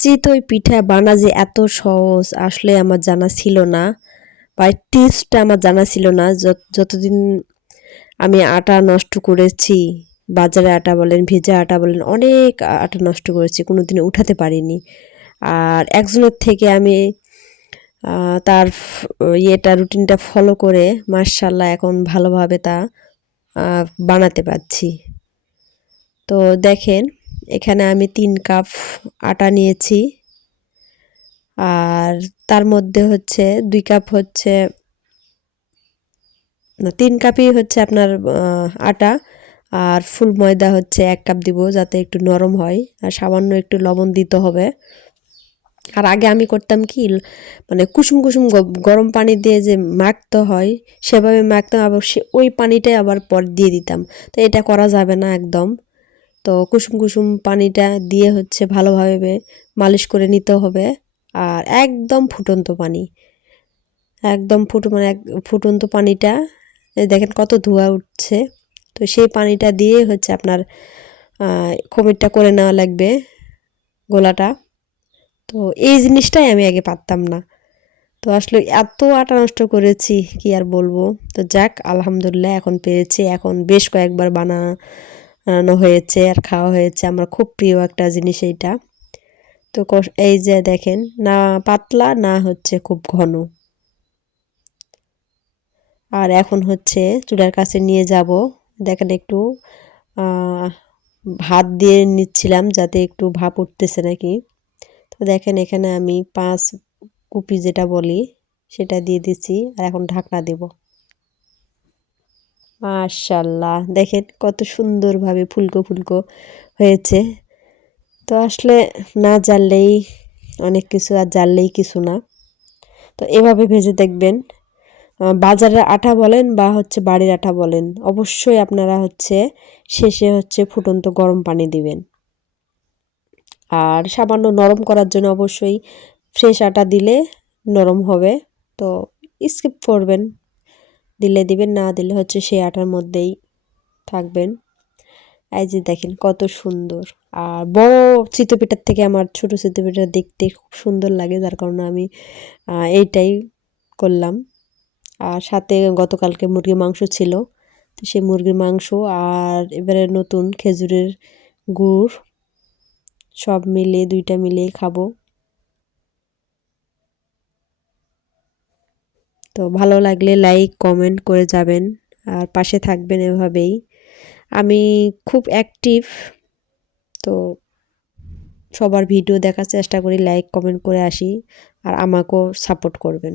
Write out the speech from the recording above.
চিতই পিঠা বানা যে এত সহজ, আসলে আমার জানা ছিল না। বা টিপসটা আমার জানা ছিল না। যত- যতদিন আমি আটা নষ্ট করেছি, বাজারে আটা বলেন, ভেজা আটা বলেন, অনেক আটা নষ্ট করেছি কোনো দিনে উঠাতে পারিনি। আর একজনের থেকে আমি তার ইয়েটা, রুটিনটা ফলো করে মার্শাল্লাহ এখন ভালোভাবে তা বানাতে পারছি। তো দেখেন এখানে আমি তিন কাপ আটা নিয়েছি। আর তার মধ্যে হচ্ছে দুই কাপ হচ্ছে, না, তিন কাপই হচ্ছে আপনার আটা। আর ফুল ময়দা হচ্ছে এক কাপ দিব যাতে একটু নরম হয়। আর সামান্য একটু লবণ দিতে হবে। আর আগে আমি করতাম কি মানে কুসুম কুসুম গরম পানি দিয়ে যে মাখতে হয়, সেভাবে মাখতাম আবার সে, ওই পানিটাই আবার পর দিয়ে দিতাম। তো এটা করা যাবে না একদম। তো কুসুম কুসুম পানিটা দিয়ে হচ্ছে ভালোভাবে মালিশ করে নিতে হবে। আর একদম ফুটন্ত পানি। একদম ফুটো মানে এক ফুটন্ত পানিটা দেখেন কত ধোঁয়া উঠছে। তো সেই পানিটা দিয়ে হচ্ছে আপনার খমিরটা করে নেওয়া লাগবে গোলাটা। তো এই জিনিসটাই আমি আগে পারতাম না। তো আসলে এত আটা নষ্ট করেছি, কি আর বলব? তো যাক, আলহামদুলিল্লাহ এখন পেরেছি। এখন বেশ কয়েকবার বানানো হয়েছে আর খাওয়া হয়েছে। আমার খুব প্রিয় একটা জিনিস এইটা। তো এই যে দেখেন, না পাতলা, না হচ্ছে খুব ঘন। আর এখন হচ্ছে চুলার কাছে নিয়ে যাব। দেখেন একটু ভাত দিয়ে নিচ্ছিলাম যাতে একটু ভাপ উঠতেছে নাকি। তো দেখেন এখানে আমি পাঁচ কুপি যেটা বলি, সেটা দিয়ে দিচ্ছি আর এখন ঢাকনা দেব। মাশাল্লাহ। দেখেন কত সুন্দরভাবে ফুলকো ফুলকো হয়েছে। তো আসলে না জানলেই অনেক কিছু, আর জানলেই কিছু না। তো এভাবে ভেজে দেখবেন। বাজারের আটা বলেন বা হচ্ছে বাড়ির আটা বলেন, অবশ্যই আপনারা হচ্ছে শেষে হচ্ছে ফুটন্ত গরম পানি দিবেন। আর সামান্য নরম করার জন্য অবশ্যই ফ্রেশ আটা দিলে নরম হবে। তো স্কিপ করবেন। দিলে দিবেন, না দিলে হচ্ছে সেই আটার মধ্যেই থাকবেন। এই যে দেখেন কত সুন্দর। আর বড় চিতপিঠার থেকে আমার ছোট চিতপিঠা দেখতে খুব সুন্দর লাগে, যার কারণে আমি এইটাই করলাম। আর সাথে গতকালকে মুরগির মাংস ছিল, তো সেই মুরগির মাংস আর এবারে নতুন খেজুরের গুড় সব মিলে দুইটা মিলে খাব। তো ভালো লাগলে লাইক কমেন্ট করে যাবেন আর পাশে থাকবেন এভাবেই। আমি খুব অ্যাক্টিভ তো সবার ভিডিও দেখার চেষ্টা করি লাইক কমেন্ট করে আসি আর আমাকেও সাপোর্ট করবেন।